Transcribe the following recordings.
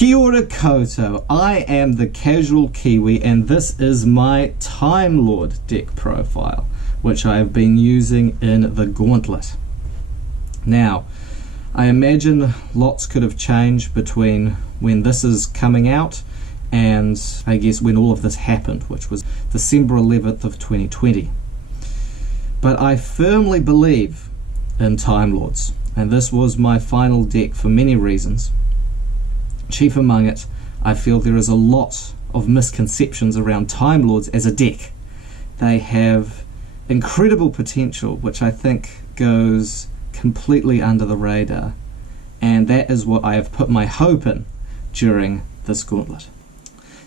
Kia ora koutou, I am the Casual Kiwi and this is my Timelord deck profile, which I have been using in the Gauntlet. Now, I imagine lots could have changed between when this is coming out and I guess when all of this happened, which was December 11th of 2020. But I firmly believe in Time Lords, and this was my final deck for many reasons. Chief among it, I feel there is a lot of misconceptions around Time Lords as a deck. They have incredible potential, which I think goes completely under the radar, and that is what I have put my hope in during this Gauntlet.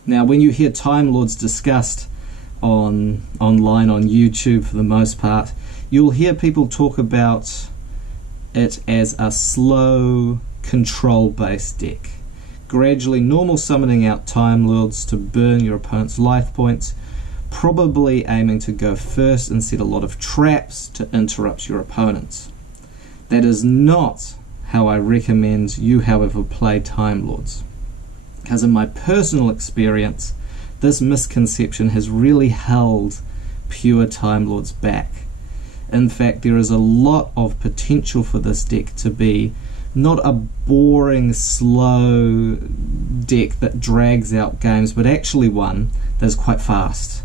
Now, when you hear Time Lords discussed online on YouTube for the most part, you'll hear people talk about it as a slow control-based deck, gradually normal summoning out Time Lords to burn your opponent's life points, probably aiming to go first and set a lot of traps to interrupt your opponents. That is not how I recommend you, however, play Time Lords, because in my personal experience, this misconception has really held pure Time Lords back. In fact, there is a lot of potential for this deck to be not a boring, slow deck that drags out games, but actually one that is quite fast,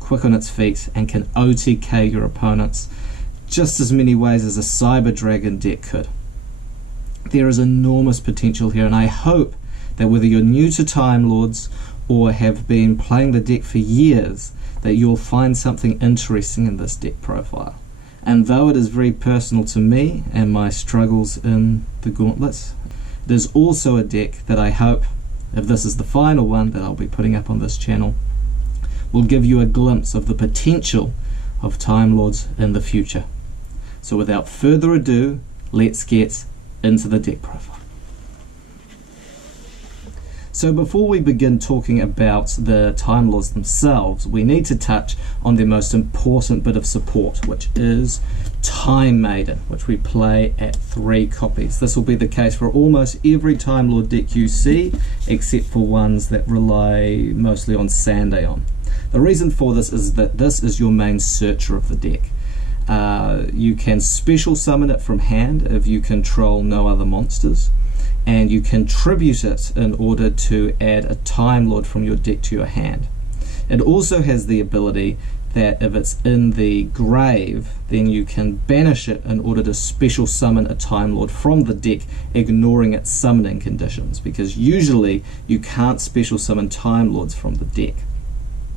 quick on its feet, and can OTK your opponents just as many ways as a Cyber Dragon deck could. There is enormous potential here, and I hope that whether you're new to Time Lords or have been playing the deck for years, that you'll find something interesting in this deck profile. And though it is very personal to me and my struggles in the Gauntlet, it is also a deck that I hope, if this is the final one that I'll be putting up on this channel, will give you a glimpse of the potential of Time Lords in the future. So without further ado, let's get into the deck profile. So before we begin talking about the Time Lords themselves, we need to touch on the most important bit of support, which is Time Maiden, which we play at 3 copies. This will be the case for almost every Time Lord deck you see, except for ones that rely mostly on Sandaion. The reason for this is that this is your main searcher of the deck. You can special summon it from hand if you control no other monsters, and you contribute it in order to add a Time Lord from your deck to your hand. It also has the ability that if it's in the grave, then you can banish it in order to special summon a Time Lord from the deck, ignoring its summoning conditions, because usually you can't special summon Time Lords from the deck.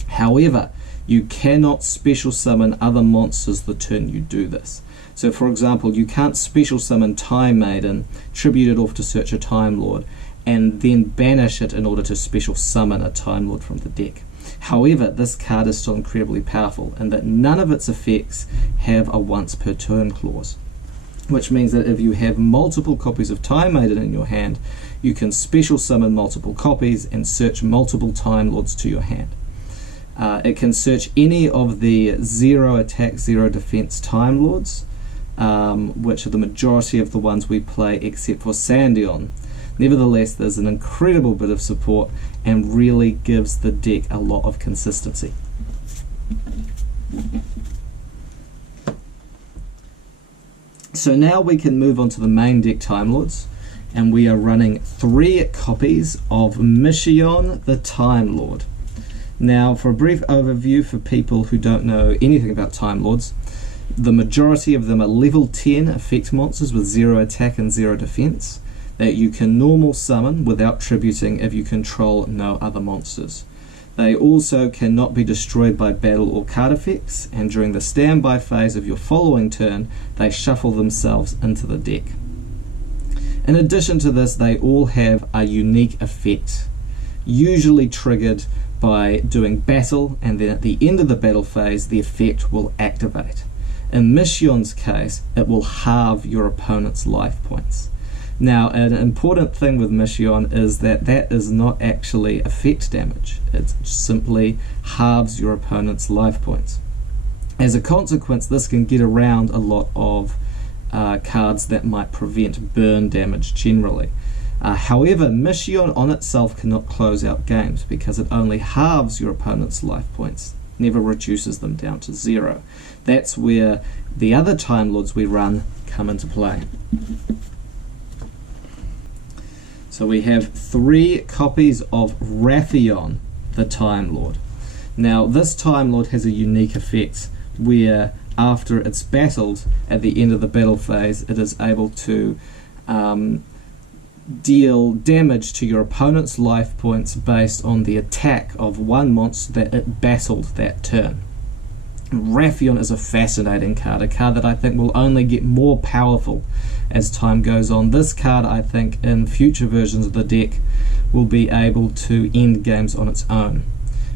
However, you cannot special summon other monsters the turn you do this. So for example, you can't special summon Time Maiden, tribute it off to search a Time Lord, and then banish it in order to special summon a Time Lord from the deck. However, this card is still incredibly powerful in that none of its effects have a once per turn clause, which means that if you have multiple copies of Time Maiden in your hand, you can special summon multiple copies and search multiple Time Lords to your hand. It can search any of the 0 attack, 0 defense Time Lords, which are the majority of the ones we play except for Sandaion. Nevertheless, there's an incredible bit of support and really gives the deck a lot of consistency. So now we can move on to the main deck Time Lords, and we are running 3 copies of Michion the Time Lord. Now, for a brief overview for people who don't know anything about Time Lords, the majority of them are level 10 effect monsters with 0 attack and 0 defense that you can normal summon without tributing if you control no other monsters. They also cannot be destroyed by battle or card effects, and during the standby phase of your following turn, they shuffle themselves into the deck. In addition to this, they all have a unique effect, usually triggered by doing battle, and then at the end of the battle phase the effect will activate. In Michion's case, it will halve your opponent's life points. Now, an important thing with Michion is that that is not actually effect damage. It simply halves your opponent's life points. As a consequence, this can get around a lot of cards that might prevent burn damage generally. However, Michion on itself cannot close out games because it only halves your opponent's life points, never reduces them down to 0. That's where the other Time Lords we run come into play. So we have 3 copies of Raphion, the Time Lord. Now this Time Lord has a unique effect where after it's battled at the end of the battle phase, it is able to deal damage to your opponent's life points based on the attack of one monster that it battled that turn. Raphion is a fascinating card, a card that I think will only get more powerful as time goes on. This card, I think, in future versions of the deck will be able to end games on its own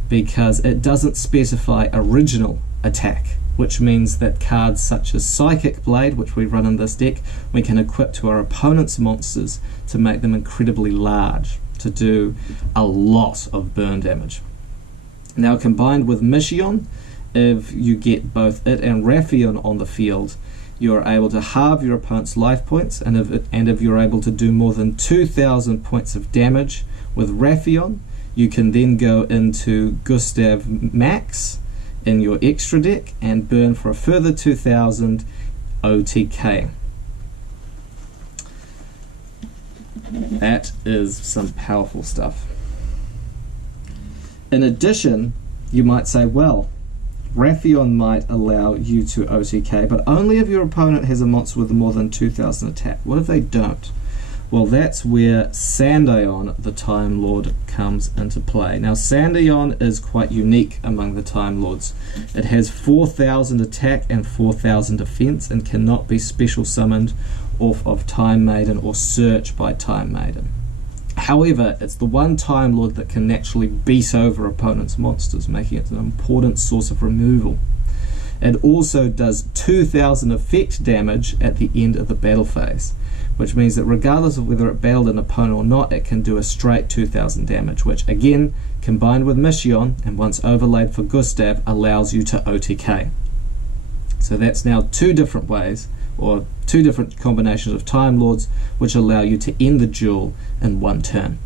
because it doesn't specify original attack, which means that cards such as Psychic Blade, which we run in this deck, we can equip to our opponent's monsters to make them incredibly large, to do a lot of burn damage. Now combined with Michion, if you get both it and Raphion on the field, you're able to halve your opponent's life points, and if you're able to do more than 2,000 points of damage with Raphion, you can then go into Gustav Max in your extra deck and burn for a further 2,000 OTK. That is some powerful stuff. In addition, you might say, well, Raphion might allow you to OTK, but only if your opponent has a monster with more than 2,000 attack. What if they don't? Well, that's where Sandaion, the Time Lord, comes into play. Now, Sandaion is quite unique among the Time Lords. It has 4,000 attack and 4,000 defense and cannot be special summoned off of Time Maiden or searched by Time Maiden. However, it's the one Time Lord that can naturally beat over opponents' monsters, making it an important source of removal. It also does 2,000 effect damage at the end of the battle phase, which means that regardless of whether it battled an opponent or not, it can do a straight 2,000 damage, which again, combined with Michion, and once overlaid for Gustav, allows you to OTK. So that's now 2 different ways, or 2 different combinations of Time Lords, which allow you to end the duel in 1 turn.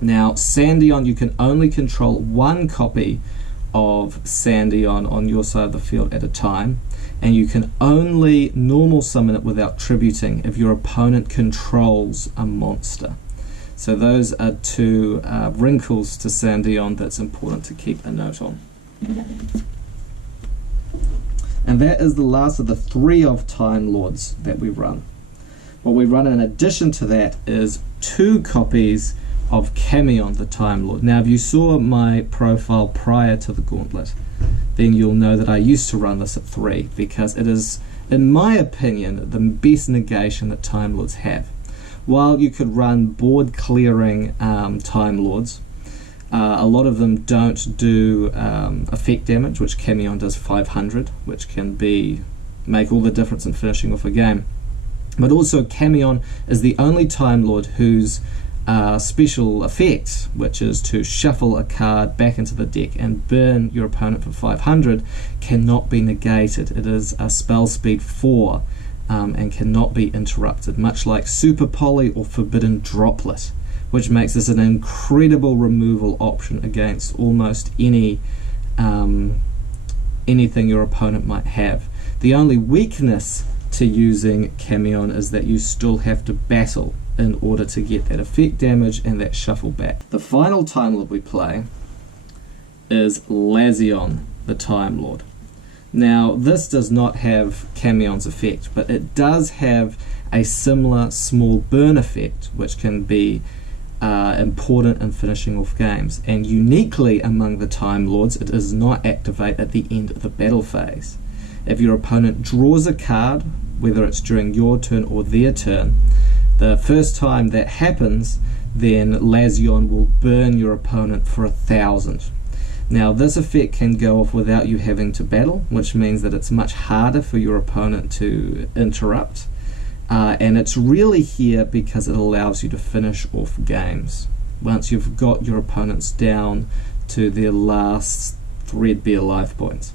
Now, Sandaion, you can only control 1 copy of Sandaion on your side of the field at a time, and you can only normal summon it without tributing if your opponent controls a monster. So those are 2 wrinkles to Sandaion that's important to keep a note on. And that is the last of the 3 of Time Lords that we run. What we run in addition to that is 2 copies of Kamion, the Time Lord. Now, if you saw my profile prior to the Gauntlet, then you'll know that I used to run this at 3 because it is, in my opinion, the best negation that Time Lords have. While you could run board clearing Time Lords, a lot of them don't do effect damage, which Kamion does 500, which can make all the difference in finishing off a game. But also Kamion is the only Time Lord whose special effect, which is to shuffle a card back into the deck and burn your opponent for 500, cannot be negated. It is a spell speed 4 and cannot be interrupted, much like Super Poly or Forbidden Droplet, which makes this an incredible removal option against almost anything your opponent might have. The only weakness to using Kamion is that you still have to battle in order to get that effect damage and that shuffle back. The final Time Lord we play is Lazion, the Time Lord. Now, this does not have Kamion's effect, but it does have a similar small burn effect, which can be important in finishing off games. And uniquely among the Time Lords, it does not activate at the end of the battle phase. If your opponent draws a card, whether it's during your turn or their turn, the first time that happens, then Lazion will burn your opponent for 1,000. Now, this effect can go off without you having to battle, which means that it's much harder for your opponent to interrupt. And it's really here because it allows you to finish off games once you've got your opponents down to their last threadbare life points.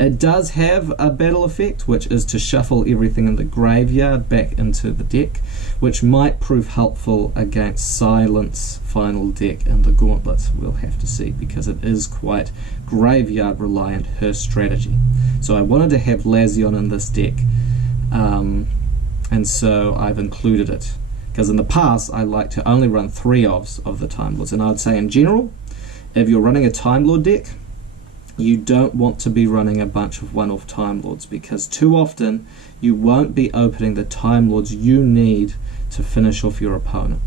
It does have a battle effect, which is to shuffle everything in the graveyard back into the deck, which might prove helpful against Silent's final deck in the Gauntlet. We'll have to see, because it is quite graveyard reliant, her strategy. So I wanted to have Lazion in this deck, and so I've included it. Because in the past, I like to only run 3 of the Time Lords, and I'd say in general, if you're running a Time Lord deck, you don't want to be running a bunch of one-off Time Lords, because too often you won't be opening the Time Lords you need to finish off your opponent.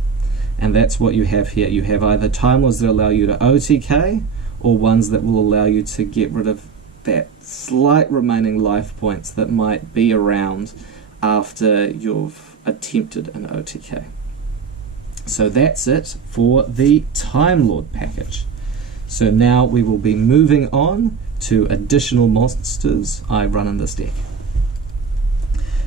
And that's what you have here. You have either Time Lords that allow you to OTK, or ones that will allow you to get rid of that slight remaining life points that might be around after you've attempted an OTK. So that's it for the Time Lord package. So now we will be moving on to additional monsters I run in this deck.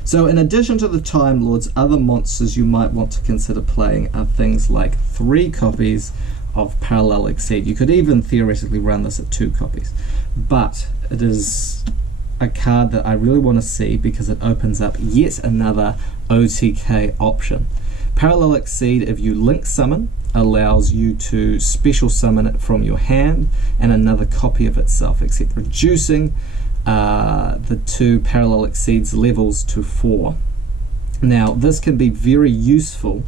So in addition to the Time Lords, other monsters you might want to consider playing are things like 3 copies of Parallel Exceed. You could even theoretically run this at 2 copies, but it is a card that I really want to see because it opens up yet another OTK option. Parallel Exceed, if you link summon, allows you to special summon it from your hand and another copy of itself, except reducing the 2 Parallel Exceeds levels to 4. Now this can be very useful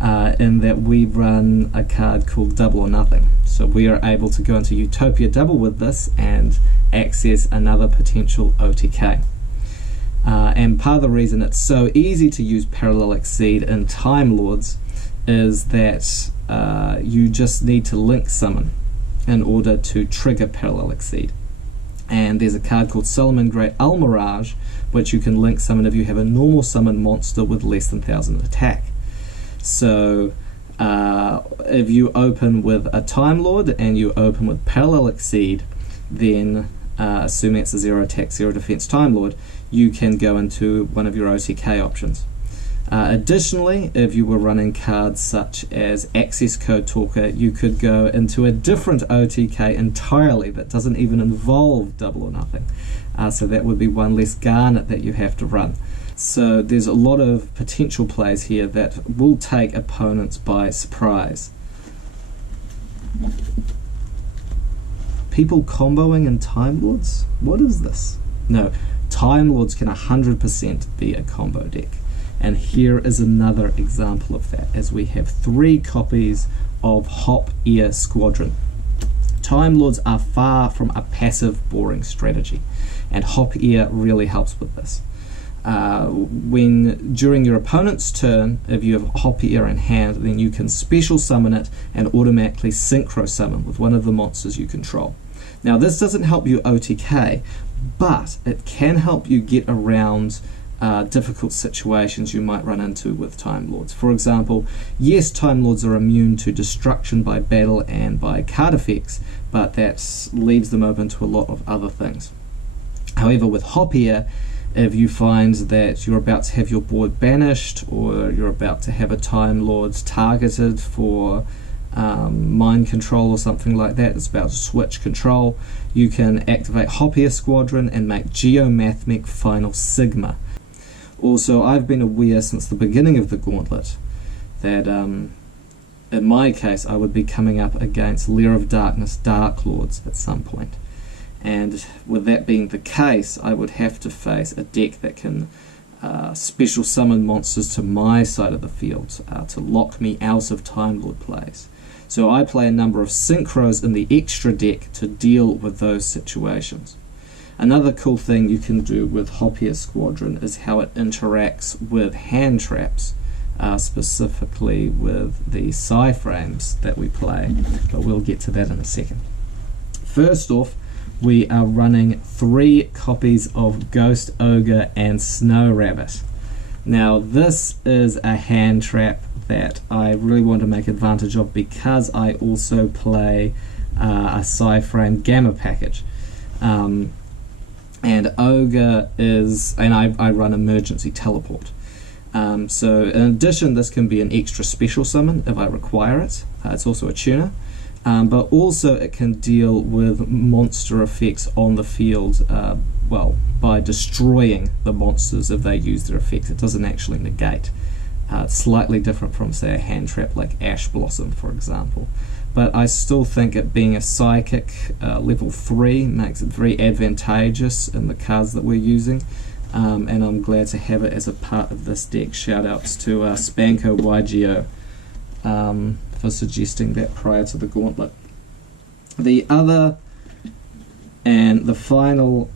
in that we run a card called Double or Nothing. So we are able to go into Utopia Double with this and access another potential OTK. And part of the reason it's so easy to use Parallel Exceed in Time Lords is that you just need to link summon in order to trigger Parallel Exceed. And there's a card called Solomon Great Almirage, which you can link summon if you have a normal summon monster with less than 1000 attack. So if you open with a Time Lord and you open with Parallel Exceed, then assuming it's a 0 attack, 0 defense Time Lord, you can go into one of your OTK options. Additionally, if you were running cards such as Access Code Talker, you could go into a different OTK entirely that doesn't even involve Double or Nothing. So that would be one less Garnet that you have to run. So there's a lot of potential plays here that will take opponents by surprise. People comboing in Time Lords? What is this? No, Time Lords can 100% be a combo deck. And here is another example of that, as we have 3 copies of Hop Ear Squadron. Time Lords are far from a passive, boring strategy, and Hop Ear really helps with this. When during your opponent's turn, if you have Hop Ear in hand, then you can special summon it and automatically synchro summon with one of the monsters you control. Now this doesn't help you OTK, but it can help you get around difficult situations you might run into with Time Lords. For example, yes, Time Lords are immune to destruction by battle and by card effects, but that leaves them open to a lot of other things. However, with Hop Ear, if you find that you're about to have your board banished, or you're about to have a Time Lord targeted for mind control or something like that, it's about to switch control, you can activate Hop Ear Squadron and make Geomathmic Final Sigma. Also, I've been aware since the beginning of the Gauntlet that in my case I would be coming up against Lair of Darkness Dark Lords at some point. And with that being the case, I would have to face a deck that can special summon monsters to my side of the field to lock me out of Time Lord plays. So I play a number of synchros in the extra deck to deal with those situations. Another cool thing you can do with Hop Ear Squadron is how it interacts with hand traps, specifically with the PSY-frames that we play, but we'll get to that in a second. First off, we are running 3 copies of Ghost Ogre and Snow Rabbit. Now this is a hand trap that I really want to make advantage of because I also play a PSY-frame Gamma package. And Ogre is, and I run Emergency Teleport. So in addition, this can be an extra special summon if I require it. It's also a tuner. but also it can deal with monster effects on the field, well, by destroying the monsters if they use their effects. It doesn't actually negate. It's slightly different from, say, a hand trap like Ash Blossom, for example. But I still think it being a psychic level 3 makes it very advantageous in the cards that we're using, and I'm glad to have it as a part of this deck. Shout outs to Spanko YGO for suggesting that prior to the Gauntlet. The other and the final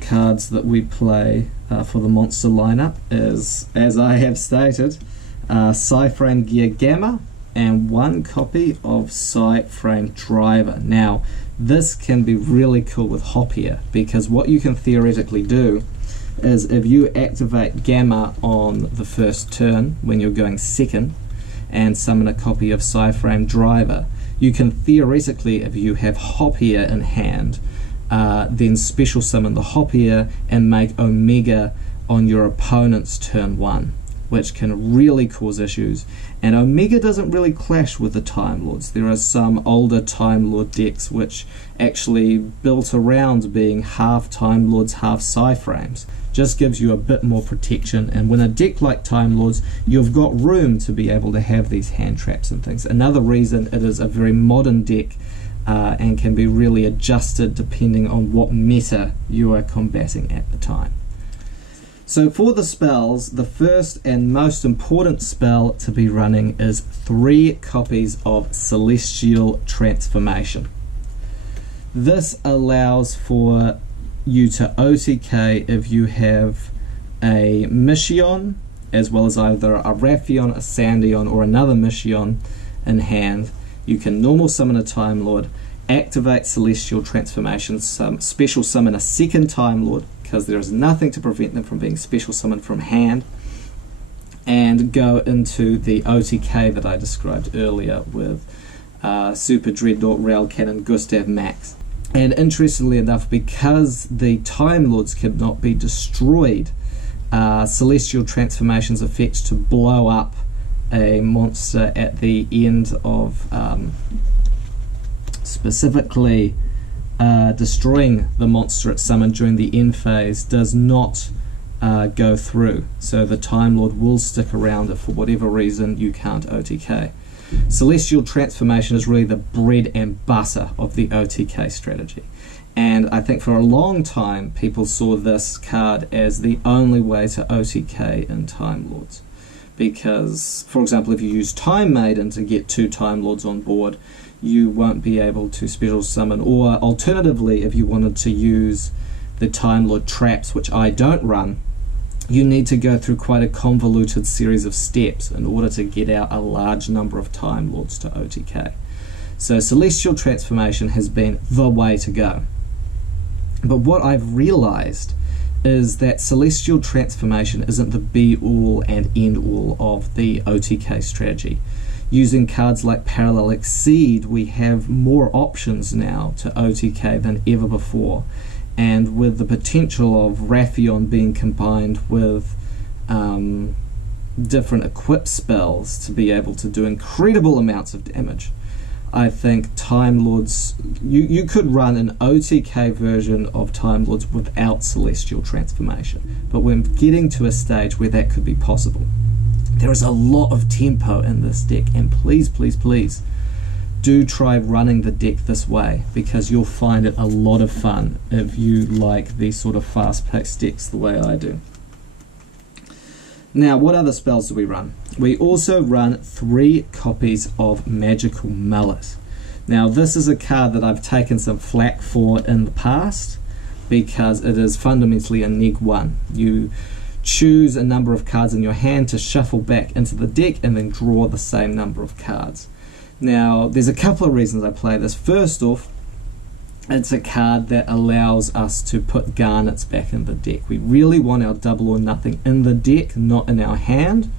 cards that we play for the monster lineup is, as I have stated, PSY-frame Gamma and 1 copy of PSY-frame Driver. Now, this can be really cool with Hop Ear, because what you can theoretically do is if you activate Gamma on the first turn when you're going second and summon a copy of PSY-frame Driver, you can theoretically, if you have Hop Ear in hand, then special summon the Hop Ear and make Omega on your opponent's turn 1, which can really cause issues. And Omega doesn't really clash with the Time Lords. There are some older Time Lord decks which actually built around being half Time Lords, half PSY-frames. Just gives you a bit more protection, and when a deck like Time Lords, you've got room to be able to have these hand traps and things. Another reason it is a very modern deck and can be really adjusted depending on what meta you are combating at the time. So for the spells, the first and most important spell to be running is 3 copies of Celestial Transformation. This allows for you to OTK if you have a Michion, as well as either a Raphion, a Sandaion, or another Michion in hand. You can normal summon a Time Lord, activate Celestial Transformation, special summon a second Time Lord, because there is nothing to prevent them from being special summoned from hand, and go into the OTK that I described earlier with Superdreadnought, Rail Cannon, Gustav Max. And interestingly enough, because the Time Lords cannot be destroyed, Celestial Transformation's effect to blow up a monster at the end of specifically destroying the monster it summoned during the end phase does not go through. So the Time Lord will stick around if for whatever reason you can't OTK. Celestial Transformation is really the bread and butter of the OTK strategy. And I think for a long time people saw this card as the only way to OTK in Time Lords. Because, for example, if you use Time Maiden to get 2 Time Lords on board, you won't be able to special summon, or alternatively, if you wanted to use the Time Lord traps, which I don't run, you need to go through quite a convoluted series of steps in order to get out a large number of Time Lords to OTK. So Celestial Transformation has been the way to go. But what I've realized is that Celestial Transformation isn't the be-all and end-all of the OTK strategy. Using cards like Parallel Exceed, we have more options now to OTK than ever before. And with the potential of Raphion being combined with different equip spells to be able to do incredible amounts of damage, I think Time Lords, you could run an OTK version of Time Lords without Celestial Transformation. But we're getting to a stage where that could be possible. There is a lot of tempo in this deck, and please, please, please do try running the deck this way, because you'll find it a lot of fun if you like these sort of fast-paced decks the way I do. Now, what other spells do we run? We also run 3 copies of Magical Mallet. Now, this is a card that I've taken some flack for in the past, because it is fundamentally a neg 1. You choose a number of cards in your hand to shuffle back into the deck and then draw the same number of cards. Now, there's a couple of reasons I play this. First off, it's a card that allows us to put garnets back in the deck. We really want our double or nothing in the deck, not in our hand.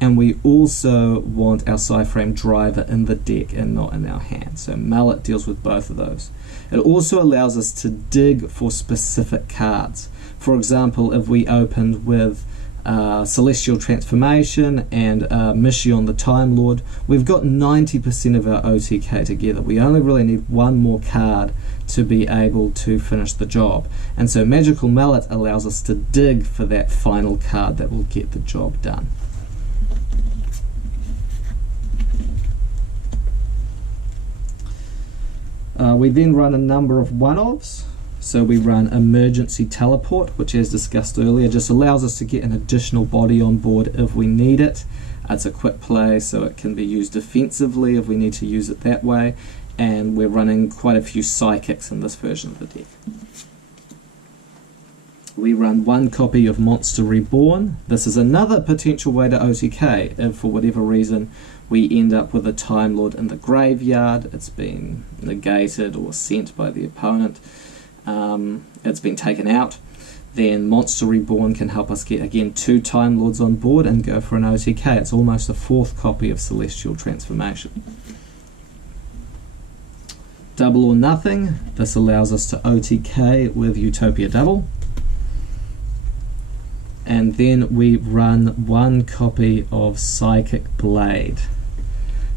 And we also want our PSY-frame Driver in the deck and not in our hand. So Mallet deals with both of those. It also allows us to dig for specific cards. For example, if we opened with Celestial Transformation, and Michion the Time Lord, we've got 90% of our OTK together. We only really need one more card to be able to finish the job. And so Magical Mallet allows us to dig for that final card that will get the job done. We then run a number of one-offs. So we run Emergency Teleport, which, as discussed earlier, just allows us to get an additional body on board if we need it. It's a quick play, so it can be used defensively if we need to use it that way. And we're running quite a few Psychics in this version of the deck. We run one copy of Monster Reborn. This is another potential way to OTK if, for whatever reason, we end up with a Time Lord in the graveyard. It's been negated or sent by the opponent. It's been taken out. Then Monster Reborn can help us get, again, 2 Time Lords on board and go for an OTK. It's almost a 4th copy of Celestial Transformation. Double or Nothing. This allows us to OTK with Utopia Double. And then we run one copy of Psychic Blade.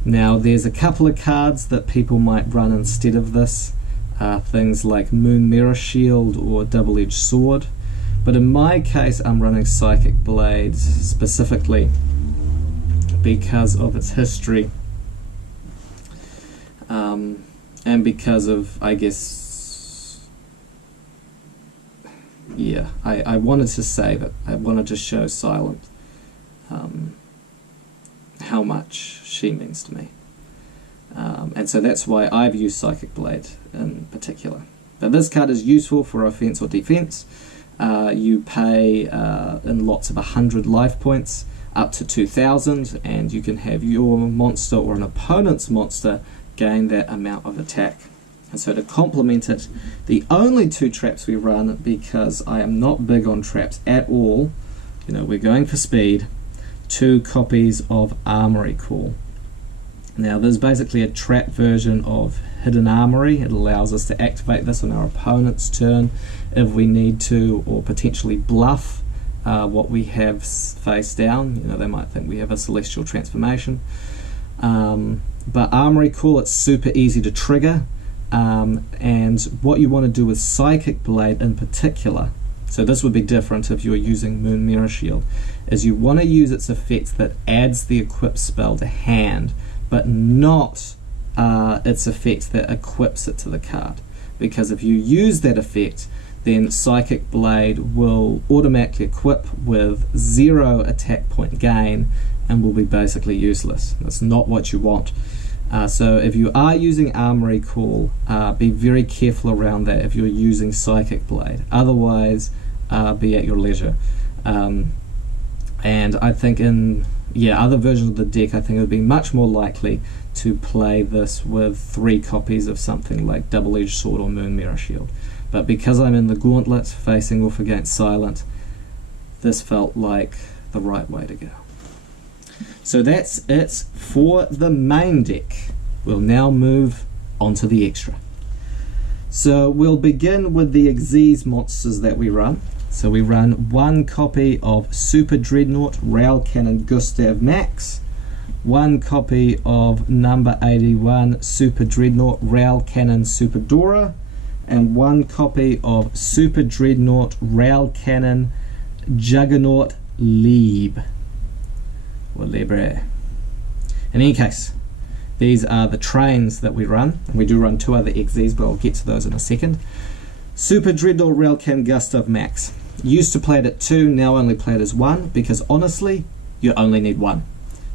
Now, there's a couple of cards that people might run instead of this. Things like Moon Mirror Shield or Double-Edged Sword, but in my case I'm running Psychic Blade specifically because of its history, and because of, I guess, yeah, I wanted to say that I wanted to show Silent how much she means to me. And so that's why I've used Psychic Blade in particular. Now, this card is useful for offense or defense. You pay in lots of 100 life points up to 2,000, and you can have your monster or an opponent's monster gain that amount of attack. And so to complement it, the only 2 traps we run, because I am not big on traps at all, you know, we're going for speed, 2 copies of Armory Call. Now, there's basically a trap version of Hidden Armory. It allows us to activate this on our opponent's turn if we need to, or potentially bluff what we have face down. You know, they might think we have a Celestial Transformation. But Armory Call, it's super easy to trigger. And what you want to do with Psychic Blade in particular, so this would be different if you're using Moon Mirror Shield, is you want to use its effect that adds the equip spell to hand, but not its effect that equips it to the card. Because if you use that effect, then Psychic Blade will automatically equip with 0 attack point gain and will be basically useless. That's not what you want. So if you are using Armory Call, be very careful around that if you're using Psychic Blade. Otherwise, be at your leisure. And I think in other versions of the deck, I think it would be much more likely to play this with 3 copies of something like Double-Edged Sword or Moon Mirror Shield. But because I'm in the Gauntlet facing off against Silent, this felt like the right way to go. So that's it for the main deck. We'll now move on to the extra. So we'll begin with the Xyz monsters that we run. So we run 1 copy of Superdreadnought Rail Cannon Gustav Max, 1 copy of number 81 Superdreadnought Rail Cannon Superdora, and 1 copy of Superdreadnought Rail Cannon Juggernaut Liebe. Or Liebe. In any case, these are the trains that we run. And we do run 2 other Xyzs, but I'll get to those in a second. Superdreadnought Rail Cannon Gustav Max. Used to play it at 2, now only play it as 1, because honestly, you only need 1.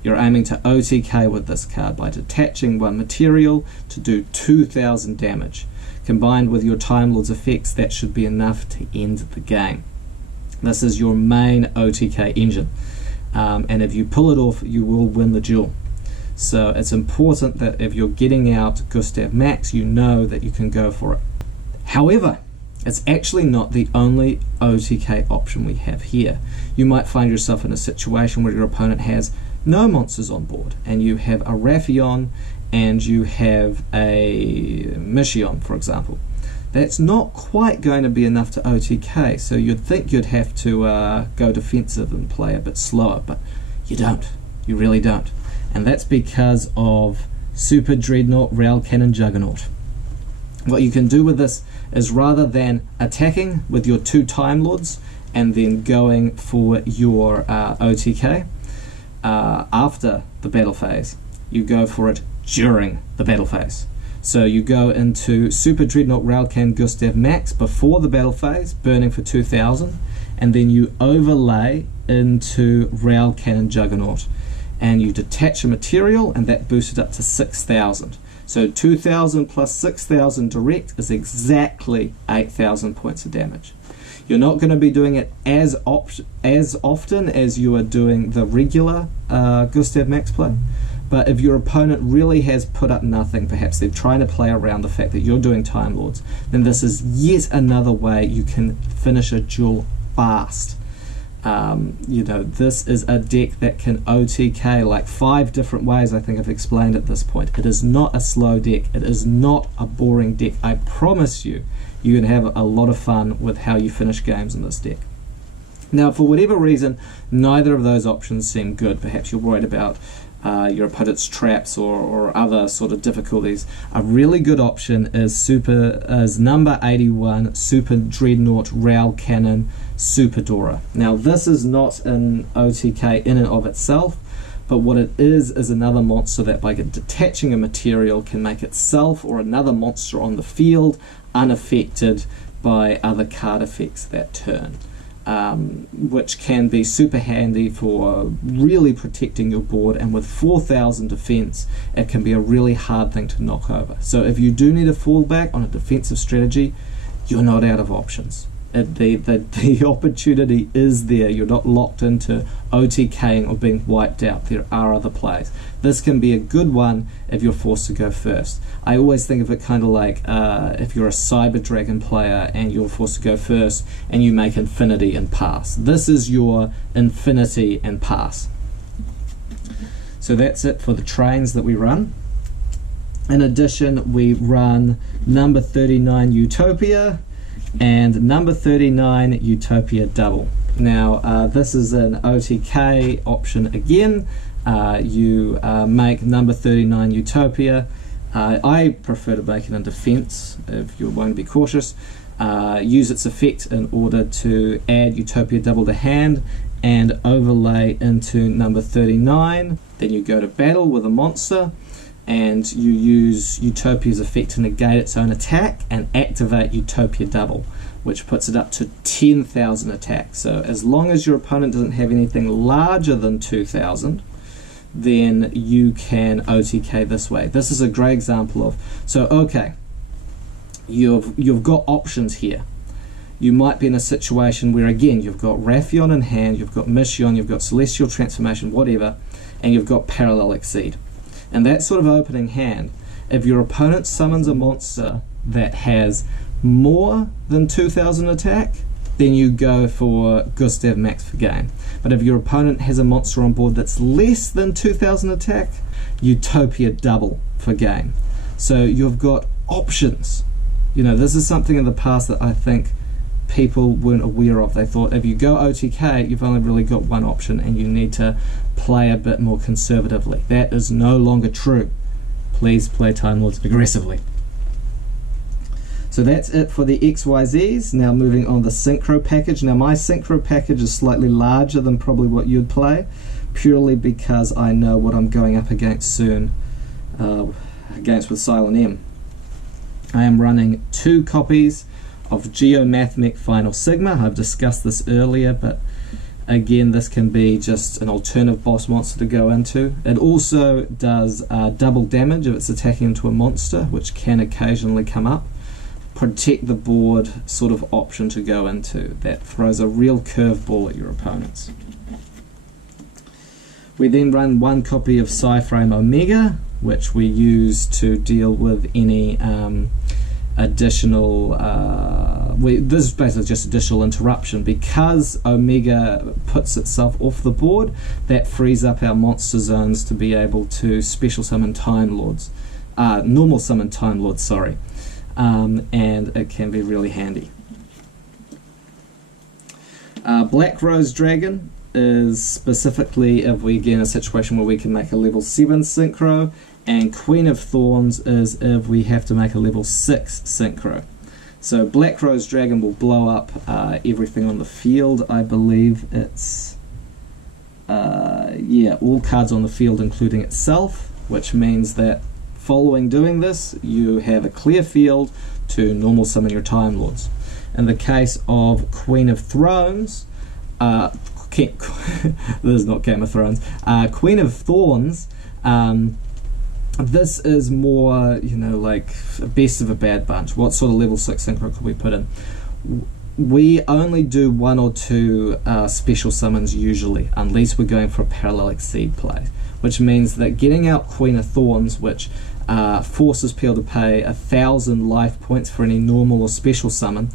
You're aiming to OTK with this card by detaching 1 material to do 2,000 damage. Combined with your Time Lord's effects, that should be enough to end the game. This is your main OTK engine. And if you pull it off, you will win the duel. So it's important that if you're getting out Gustav Max, you know that you can go for it. However, it's actually not the only OTK option we have here. You might find yourself in a situation where your opponent has no monsters on board, and you have a Raphion and you have a Michion, for example. that's not quite going to be enough to OTK. So you'd think you'd have to go defensive and play a bit slower, but you don't. You really don't. And that's because of Superdreadnought, Rail Cannon, Juggernaut. What you can do with this is, rather than attacking with your 2 Time Lords and then going for your OTK after the battle phase, you go for it during the battle phase. So you go into Superdreadnought, Rail Cannon, Gustav Max before the battle phase, burning for 2000, and then you overlay into Rail Cannon, Juggernaut, and you detach a material, and that boosts it up to 6000. So 2000 plus 6000 direct is exactly 8000 points of damage. You're not going to be doing it as often as you are doing the regular Gustav Max play, but if your opponent really has put up nothing, perhaps they're trying to play around the fact that you're doing Time Lords, then this is yet another way you can finish a duel fast. You know, this is a deck that can OTK like 5 different ways. I think I've explained at this point. It is not a slow deck. It is not a boring deck. I promise you, you can have a lot of fun with how you finish games in this deck. Now, for whatever reason, neither of those options seem good. Perhaps you're worried about your opponent's traps or other sort of difficulties. A really good option is number 81, Superdreadnought, Rail Cannon, Superdora. Now, this is not an OTK in and of itself, but what it is another monster that, by detaching a material, can make itself or another monster on the field unaffected by other card effects that turn. Which can be super handy for really protecting your board, and with 4000 defense, it can be a really hard thing to knock over. So if you do need a fallback on a defensive strategy, you're not out of options. The opportunity is there. You're not locked into OTKing or being wiped out. There are other plays. This can be a good one if you're forced to go first. I always think of it kind of like if you're a Cyber Dragon player and you're forced to go first and you make Infinity and pass. This is your Infinity and pass. So that's it for the trains that we run. In addition, we run number 39 Utopia and number 39 Utopia Double. Now this is an OTK option again. You make number 39 Utopia. I prefer to make it in defense if you want to be cautious. Use its effect in order to add Utopia Double to hand and overlay into number 39. Then you go to battle with a monster, and you use Utopia's effect to negate its own attack and activate Utopia Double, which puts it up to 10,000 attack. So as long as your opponent doesn't have anything larger than 2,000, then you can OTK this way. This is a great example of, so okay, you've got options here. You might be in a situation where, again, you've got Raphion in hand, you've got Michion, you've got Celestial Transformation, whatever, and you've got Parallel Exceed. And that sort of opening hand, if your opponent summons a monster that has more than 2000 attack, then you go for Gustav Max for game. But if your opponent has a monster on board that's less than 2000 attack, Utopia Double for game. So you've got options. You know, this is something in the past that I think people weren't aware of. They thought if you go OTK, you've only really got one option and you need to play a bit more conservatively. That is no longer true. Please play Time Lords aggressively. So that's it for the XYZs. Now moving on the Synchro package. Now my Synchro package is slightly larger than probably what you'd play, purely because I know what I'm going up against soon, against with Silent M. I am running 2 copies of Geomathmech Final Sigma. I've discussed this earlier, but again, this can be just an alternative boss monster to go into. It also does double damage if it's attacking into a monster, which can occasionally come up. Protect the board sort of option to go into. That throws a real curveball at your opponents. We then run 1 copy of PSY-frame Omega, which we use to deal with any additional, this is basically just additional interruption. Because Omega puts itself off the board, that frees up our monster zones to be able to special summon Time Lords, normal summon Time Lords, sorry. and it can be really handy. Black Rose Dragon is specifically if we get in a situation where we can make a level 7 synchro, and Queen of Thorns is if we have to make a level 6 synchro. So Black Rose Dragon will blow up everything on the field. I believe it's all cards on the field including itself, which means that following doing this you have a clear field to normal summon your Time Lords. In the case of Queen of Thrones, this is not Game of Thrones, Queen of Thorns, this is more, like best of a bad bunch. What sort of level 6 synchro could we put in? We only do 1 or 2 special summons usually, unless we're going for a parallel exceed play, which means that getting out Queen of Thorns, which forces people to pay 1,000 life points for any normal or special summon,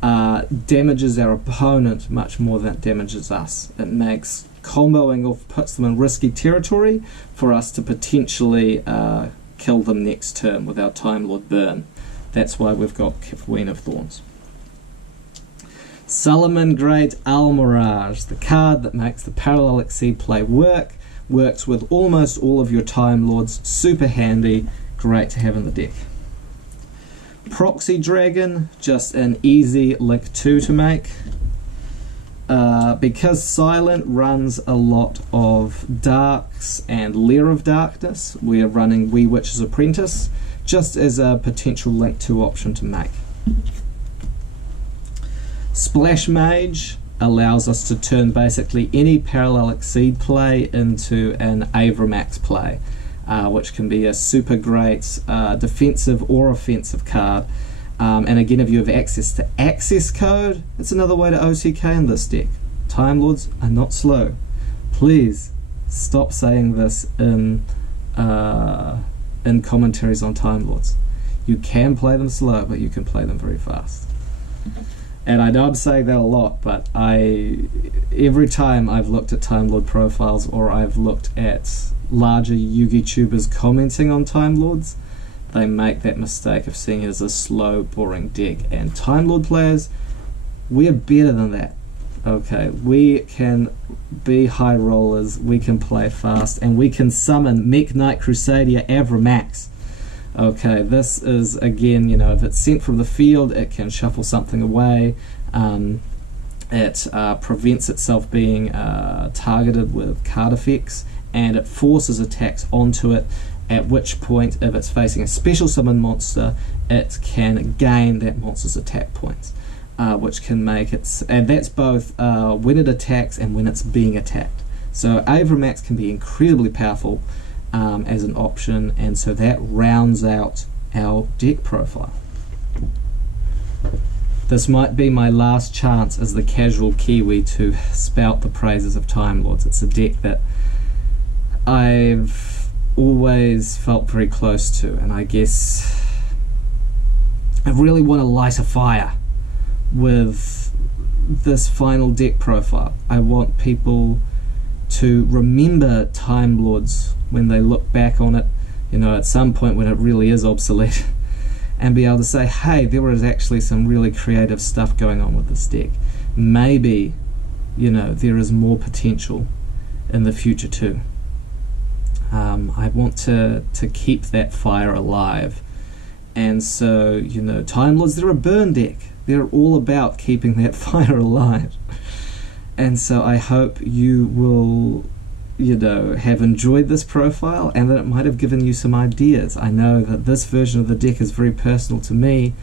damages our opponent much more than it damages us. It makes comboing off, puts them in risky territory for us to potentially kill them next turn with our Time Lord burn. That's why we've got Queen of Thorns. Solomon Great Almirage, the card that makes the parallel exceed play works with almost all of your Time Lords, super handy, great to have in the deck. Proxy Dragon, just an easy link 2 to make. Because Silent runs a lot of Darks and Lair of Darkness, we are running Wee Witch's Apprentice, just as a potential link 2 option to make. Splash Mage allows us to turn basically any parallel exceed play into an Avramax play, which can be a super great defensive or offensive card. And again, if you have access to access code, it's another way to OTK in this deck. Time Lords are not slow. Please stop saying this in commentaries on Time Lords. You can play them slow, but you can play them very fast. And I know I'm saying that a lot, but every time I've looked at Time Lord profiles or I've looked at larger Yugi tubers commenting on Time Lords, they make that mistake of seeing it as a slow, boring deck. And Time Lord players, we're better than that. Okay, we can be high rollers, we can play fast, and we can summon Mech Knight Crusadia Avramax. Okay, this is, again, if it's sent from the field, it can shuffle something away. It prevents itself being targeted with card effects, and it forces attacks onto it, at which point, if it's facing a special summon monster, it can gain that monster's attack points, which can make it, and that's both when it attacks and when it's being attacked. So Avramax can be incredibly powerful as an option, and so that rounds out our deck profile. This might be my last chance as the Casual Kiwi to spout the praises of Time Lords. It's a deck that I've always felt very close to, and I guess I really want to light a fire with this final deck profile. I want people to remember Time Lords when they look back on it, at some point when it really is obsolete, and be able to say, hey, there was actually some really creative stuff going on with this deck. Maybe, there is more potential in the future too. I want to keep that fire alive. And so, Time Lords, they're a burn deck. They're all about keeping that fire alive. And so I hope you will, have enjoyed this profile, and that it might have given you some ideas. I know that this version of the deck is very personal to me,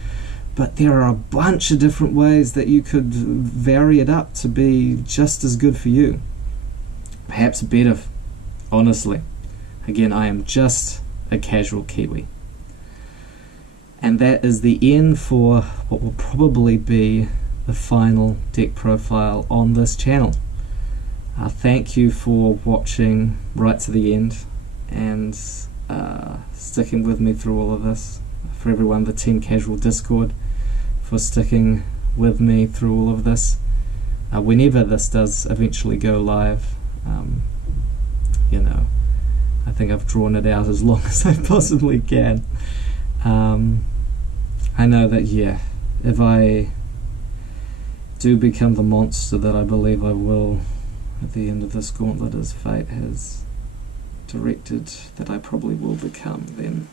but there are a bunch of different ways that you could vary it up to be just as good for you. Perhaps better, honestly. Again, I am just a Casual Kiwi. And that is the end for what will probably be the final deck profile on this channel. Thank you for watching right to the end and sticking with me through all of this. For everyone, the Team Casual Discord, for sticking with me through all of this. Whenever this does eventually go live, I think I've drawn it out as long as I possibly can. I know that, yeah, if I do become the monster that I believe I will at the end of this gauntlet, as fate has directed that I probably will become, then,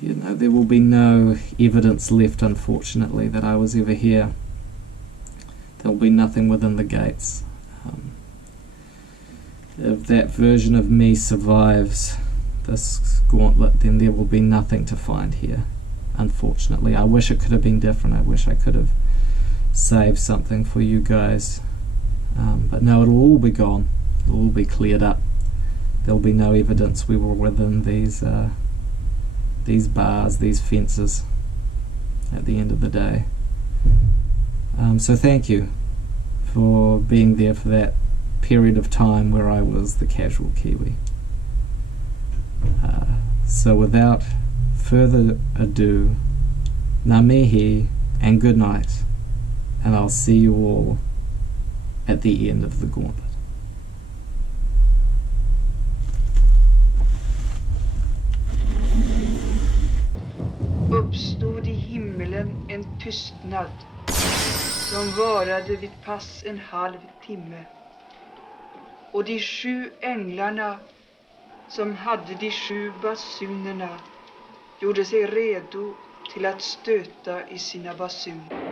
you know, there will be no evidence left, unfortunately, that I was ever here. There will be nothing within the gates. If that version of me survives this gauntlet, then there will be nothing to find here, unfortunately. I wish it could have been different. I wish I could have saved something for you guys. But no, it'll all be gone. It'll all be cleared up. There'll be no evidence we were within these bars, these fences at the end of the day. So thank you for being there for that period of time where I was the Casual Kiwi. So without further ado, ngā mihi and good night, and I'll see you all at the end of the gauntlet. Uppstod i himmelen en tystnad som varade vid pass en halv timme. Och de 7 änglarna som hade de 7 basunerna gjorde sig redo till att stöta i sina basuner.